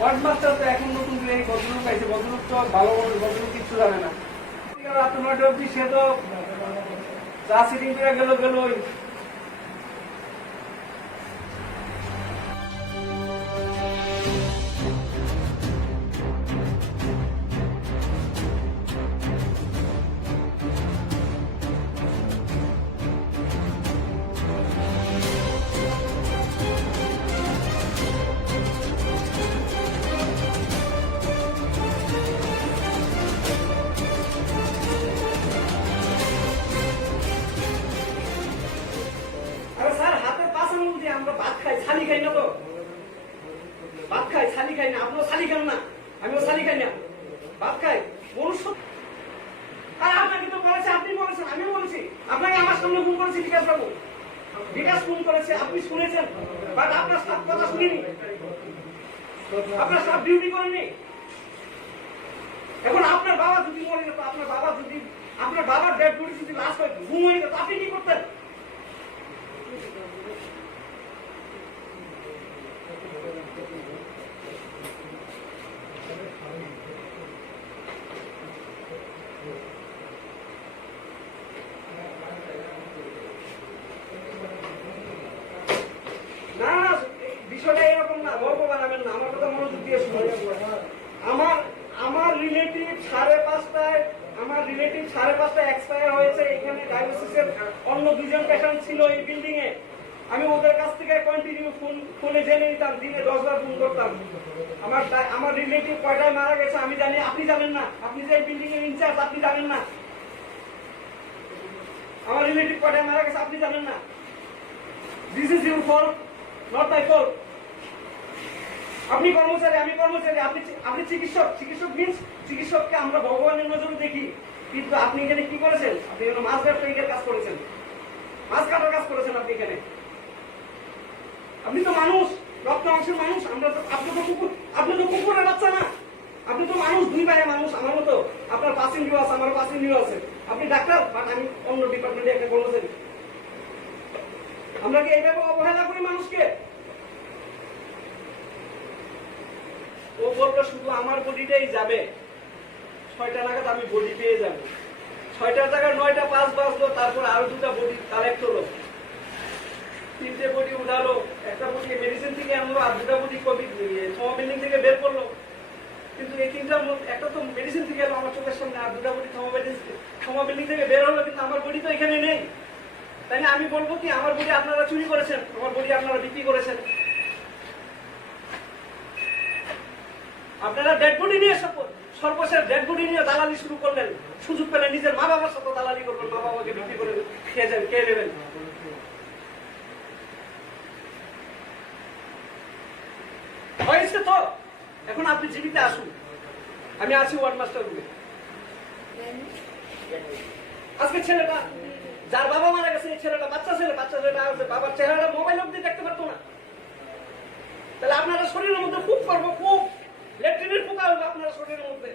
Word master তো এখন নতুন করে এই ভদ্রলোক পাইছে, ভদ্রলোক তো ভালো ভদ্রলোক কিছু জানে না। রাত 9টা অব্দি সে তো চা সিটিং করে গেল আমরা ভাত খাই, ছালি খাই না তো, ভাত খাই ছালি খাই না। আপনিও ছালি খান না, আমিও ছালি খাই না, ভাত খাই মনুষ্য। আর আপনাকে তো বলেছে, আপনি বলেছেন, আমিও বলেছি, আপনাকে আমার সামনে ফোন করেছি বিকাশ বাবু, বিকাশ ফোন করেছে, আপনি শুনেছেন, বাট আপনার স্টাফ কথা শুনিনি, আপনার স্টাফ ডিউটি করেননি। এখন আপনার বাবা যদি মরে যেত, আপনার বাবার ডেড বডি যদি লাশ হয় ঘুম হয়ে যেত, আপনি কি করতেন? না না, বিষয়টা এরকম না, গল্প বানাবেন না, আমার কথা মনোযোগ দিয়ে শুনুন। আমার রিলেটিভ 5:30 এক্সপায়ার হয়েছে। এখানে ডায়ালিসিসের অন্য 2জন পেশেন্ট ছিল এই বিল্ডিং এ। আমি ওদের কাছ থেকে কন্টিনিউ ফোনে জেনে নিতাম, দিনে 10 বার ফোন করতাম। আমার রিলেটিভ কয়টায় মারা গেছে আমি জানি, আপনি জানেন না। আপনি যে বিল্ডিং এর ইনচার্জ, আপনি জানেন না আমার রিলেটিভ কয়টায় মারা গেছে, আপনি জানেন না। This is your fault, not my fault. আপনি কর্মচারী, আমি কর্মচারী, আপনি চিকিৎসক। চিকিৎসক মিন্স চিকিৎসককে আমরা ভগবানের নজরে দেখি, কিন্তু আপনি এখানে কি করেছেন? আপনি এখানে মাছ ব্যবসায়ীদের কাজ করেছেন, মাছ কাটার কাজ করেছেন। আপনি তো মানুষ, রক্ত অংশের মানুষ। আপনি তো কুকুরের বাচ্চা না, আপনি তো মানুষ, 2 পায়ে মানুষ আমার মতো। আপনার পাসিং ডিউ আছে, আমার পাসিং ডিউ আছে। আপনি ডাক্তার, বাট আমি অন্য ডিপার্টমেন্টে একটা কর্মচারী। আমরা কি এইভাবে অবহেলা করি মানুষকে? ও বললো শুধু আমার বডিটাই যাবে, 6টা নাগাদ আমি বডি পেয়ে যাবো। 6টার জায়গায় 9:05 বাজলো, তারপর আরো 2টা বডি কালেক্ট হলো, 3টে বডি উঠালো, একটা বডি মেডিসিন থেকে আনলো, আর 2টা বডি কোভিড ক্ষমা বিল্ডিং থেকে বের করলো। কিন্তু এই 3টার মধ্যে একটা তো মেডিসিন থেকে এলো আমার চোখের সামনে, আর 2টা বডি ক্ষমা বিল্ডিং থেকে বের হলো, কিন্তু আমার বডি তো এখানে নেই। তাই না? আমি বলবো কি আমার বডি আপনারা চুরি করেছেন, আমার বডি আপনারা বিক্রি করেছেন। আপনারা ডেড বডি নিয়ে সর্বশেষ ডেড বডি নিয়ে দালালি শুরু করলেন। সুযোগ পেলে নিজের মা বাবার সাথে দালালি করবেন, মা বাবাকে বিক্রি করে খেয়ে নেবেন। হয়েছে তো, এখন আপনি জীবিত আসুন, আমি আছি ওয়ার্ড মাস্টার রুমে। আজকে ছেলেটা যার বাবা মারা গেছে, এই ছেলেটা বাচ্চা ছেলেটা আছে, বাবার চেহারাটা মোবাইল অব্দি দেখতে পারতো না। তাহলে আপনারা শরীরের মধ্যে খুব করবো, খুব ল্যাট্রিনের পোকা হলো আপনার শরীরের মধ্যে।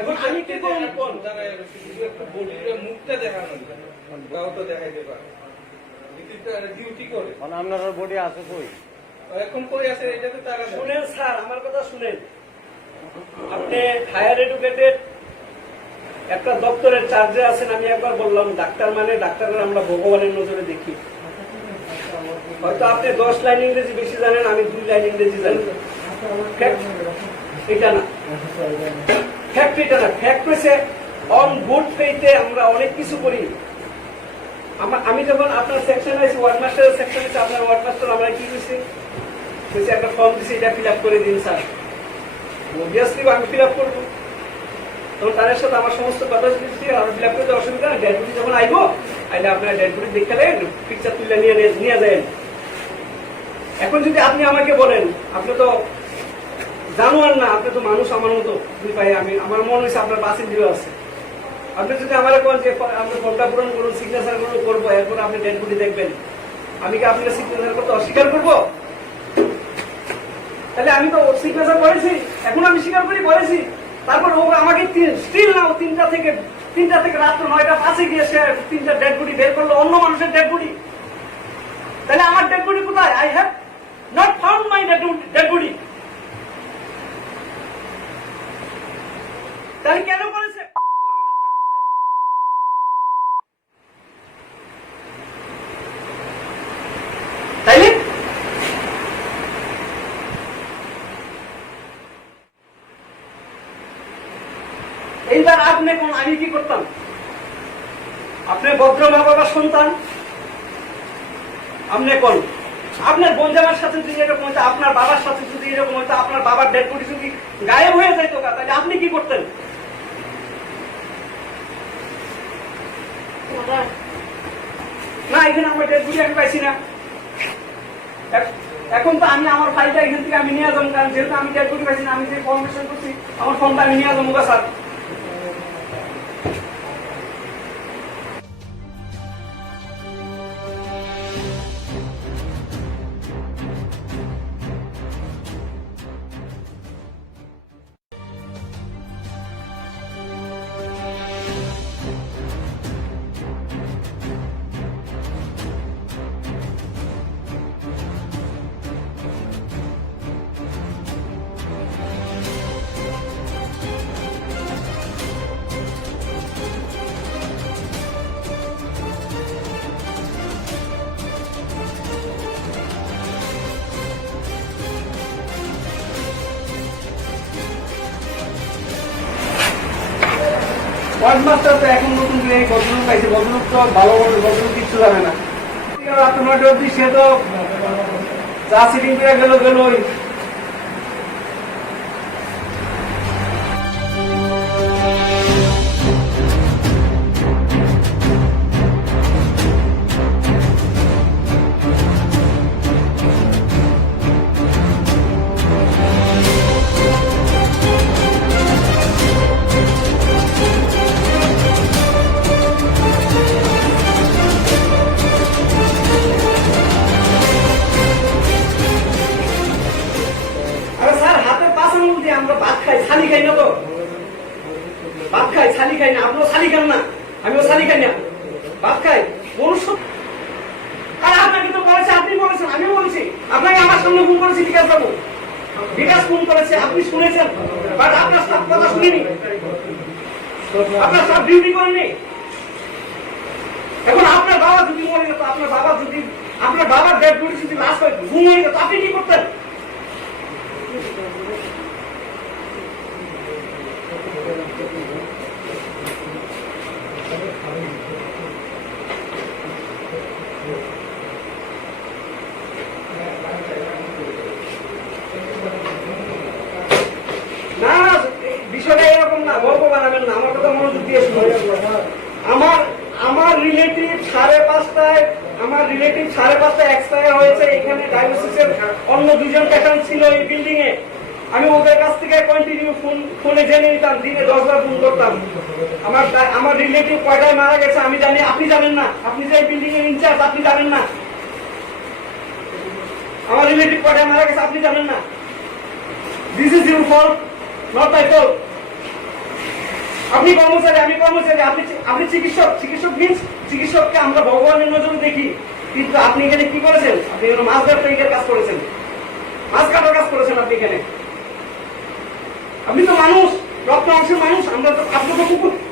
এখন আমি কি করব? মুখটা দেখানো তো দেখাইতে পারে, ডিউটি করে আপনার বডি আছে কই এখন কই আছে? এটা তো তারা শুনেন স্যার, আমার কথা শুনেন। আপনি হায়ার এডুকেটেড একটা দপ্তরের চার্জে আছেন। আমি একবার বললাম, ডাক্তার মানে ডাক্তাররা আমরা ভগবানের নজরে দেখি। হয়তো আপনি 10 লাইন ইংরেজি বেশি জানেন, আমি 2 লাইন ইংরেজি জানি। এটা না ফ্যাক্ট, এটা না ফ্যাক্ট হয়েছে অন গুড ফেইথে আমরা অনেক কিছু করি। আমি যখন আপনার সেকশন আছে, ওয়ার্ড মাস্টারের সেকশন আছে, আপনার ওয়ার্ড মাস্টার আমরা কি করছি, একটা ফর্ম দিচ্ছি, এটা ফিল আপ করে দিন স্যার। অবভিয়াসলি আমি ফিল আপ করবো, তখন তাদের সাথে আমার সমস্ত কথা দিচ্ছি, আমি ফিল আপ করতে অসুবিধা না। ডেড বডি যখন আইবো, আইলে আপনারা ডেড বডি দেখালেন, পিকচার তুলে নিয়ে যায়। এখন যদি আপনি আমাকে বলেন, আপনি তো জানোয়ার না, আপনি তো মানুষ আমার মতো 2 পায়ে। আমার মনে হয়েছে আপনার পাসিং ডিউ আছে। আপনি যদি আমার কোন যে আপনি ফর্মটা পূরণ করুন, সিগনেচার করবো, এরপর আপনি ডেড বডি দেখবেন, আমি কি আপনাকে সিগনেচার করতে অস্বীকার করবো? তাহলে আমি তো সিগনেচার করেছি, এখন আমি স্বীকার করি করেছি। তারপর ও আমাকে স্টিল না, ও তিনটা থেকে রাত্র 9:05 গিয়ে সে 3টা ডেড বডি বের করলো, অন্য মানুষের ডেড বডি। তাহলে আমার ডেড বডি কোথায়? I have not found my dead body. তাহলে কেন করেছে? তাইলে এইবার আপনি কোন, আমি কি করতাম? আপনি ভদ্র মা বাবার সন্তান, আপনি কোন, আপনার বোনজামার সাথে যদি এরকম হতো, আপনার বাবার সাথে যদি এরকম হতো, আপনার বাবার ডেড বডি যদি গায়েব হয়ে যাইতো, তাহলে আপনি কি করতেন? না, এখানে আমার ডেড বডি আমি পাইছি না। এখন তো আমি আমার ফাইলটা এখান থেকে আমি নিয়ে যাবো, কারণ যেহেতু আমি ডেড বডি পাইছি না, আমি যে ফর্মেশন করছি আমার ফর্মটা আমি নিয়ে যাবো স্যার। ওয়ার্ডমাস্টার তো এখন নতুন করে এই ভদ্রলোক পাইছে, ভদ্রলোক তো ভালো ভদ্রলোক কিছু জানে না। আপনার সে তো চা সিটিং করে গেল। আমরা ভাত খাই, ছালি খাই না তো, ভাত খাই ছালি খাই না। আপনিও ছালি খান না, আমিও ছালি খাই না, ভাত খাই মনুষ্য। আর আপনাকে তো বলেছে, আপনি বলেছেন, আমিও বলেছি, আপনাকে আমার সামনে ফোন করেছি বিকাশ বাবু, বিকাশ ফোন করেছে, আপনি শুনেছেন, বাট আপনার সব কথা শুনিনি, আপনার সব ডিউটি করেননি। এখন আপনার বাবা যদি মরে যেত, আপনার বাবার ডেড বডি যদি লাশ হয় ঘুম হয়ে যেত, আপনি কি করতেন? না, বিষয়টা এরকম না, গল্প বানাবেন না, আমার কথা মনোযোগ দিয়ে শুনুন। আমার রিলেটিভ 5:30 এক্সপায়ার হয়েছে। এখানে ডায়ালিসিসের অন্য 2জন পেশেন্ট ছিল এই বিল্ডিং এ। আমি ওদের কাছ থেকে কন্টিনিউ ফোনে জেনে নিতাম, দিনে 10 বার ফোন করতাম। আমার রিলেটিভ কয়টায় মারা গেছে আমি জানি, আপনি জানেন না। আপনি যে বিল্ডিং এর ইনচার্জ, আপনি জানেন না আমার রিলেটিভ কয়টায় মারা গেছে, আপনি জানেন না। This is your fault, not my fault. আপনি কর্মচারী, আমি কর্মচারী, আপনি চিকিৎসক। চিকিৎসককে আমরা ভগবানের নজরে দেখি, কিন্তু আপনি এখানে কি করেছেন? আপনি এখানে মাছ ব্যবসায়ীদের কাজ করেছেন, মাছ কাটার কাজ করেছেন। আপনি এখানে, আপনি তো মানুষ, রক্ত অংশের মানুষ।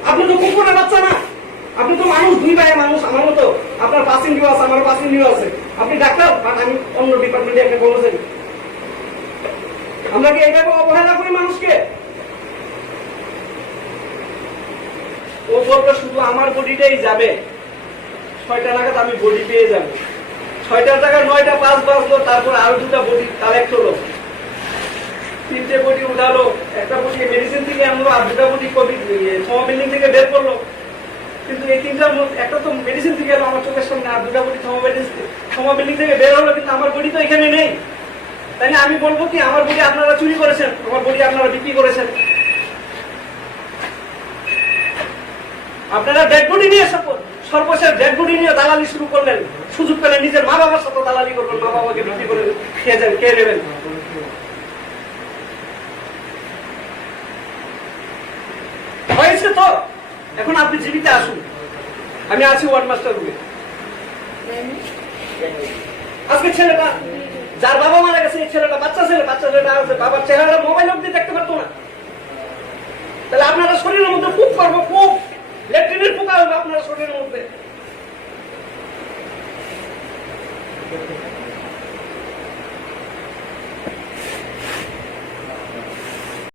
আপনি তো কুকুরের বাচ্চা না, আপনি তো মানুষ, 2 ভাইয়ের মানুষ আমার মতো। আপনার পাসিং ডিউ আছে, আমার পাসিং ডিউ আছে। আপনি ডাক্তার, বাট আমি অন্য ডিপার্টমেন্টে একটা কর্মচারী। আমরা কি এইভাবে অবহেলা করি মানুষকে? ও বলবে শুধু আমার বডিটাই যাবে, 6টা নাগাদ আমি বডি পেয়ে যাবো। 6টার জায়গায় 9:05 বাজলো, তারপর আরো 2টা বডি কালেক্ট হলো, 3টে বডি উঠালো, একটা বডি মেডিসিন থেকে আনলো, আর 2টা বডি কোভিড ক্ষমা বিল্ডিং থেকে বের করলো। কিন্তু এই 3টার মধ্যে একটা তো মেডিসিন থেকে এলো আমার চোখের সামনে, আর 2টা বডি ক্ষমা বিল্ডিং থেকে বের হলো, কিন্তু আমার বডি তো এখানে নেই। তাই না? আমি বলবো কি আমার বডি আপনারা চুরি করেছেন, আমার বডি আপনারা বিক্রি করেছেন। আপনারা ডেড বডি নিয়ে সর্বশেষ ডেড বডি নিয়ে দালালি শুরু করলেন। সুযোগ পেলে নিজের মা বাবার সাথে দালালি করবেন, মা বাবাকে বিক্রি করে খেয়ে নেবেন। হয়েছে তো, এখন আপনি জীবিত আসুন, আমি আছি ওয়ার্ড মাস্টার রুমে। আজকে ছেলেটা যার বাবা মারা গেছে, এই ছেলেটা বাচ্চা ছেলেটা আছে, বাবার চেহারা মোবাইল অব্দি দেখতে পারতো না। তাহলে আপনারা শরীরের মধ্যে ফুক করবো, ফুক ল্যাট্রিনের ফুকা হবে আপনারা শরীরের মধ্যে।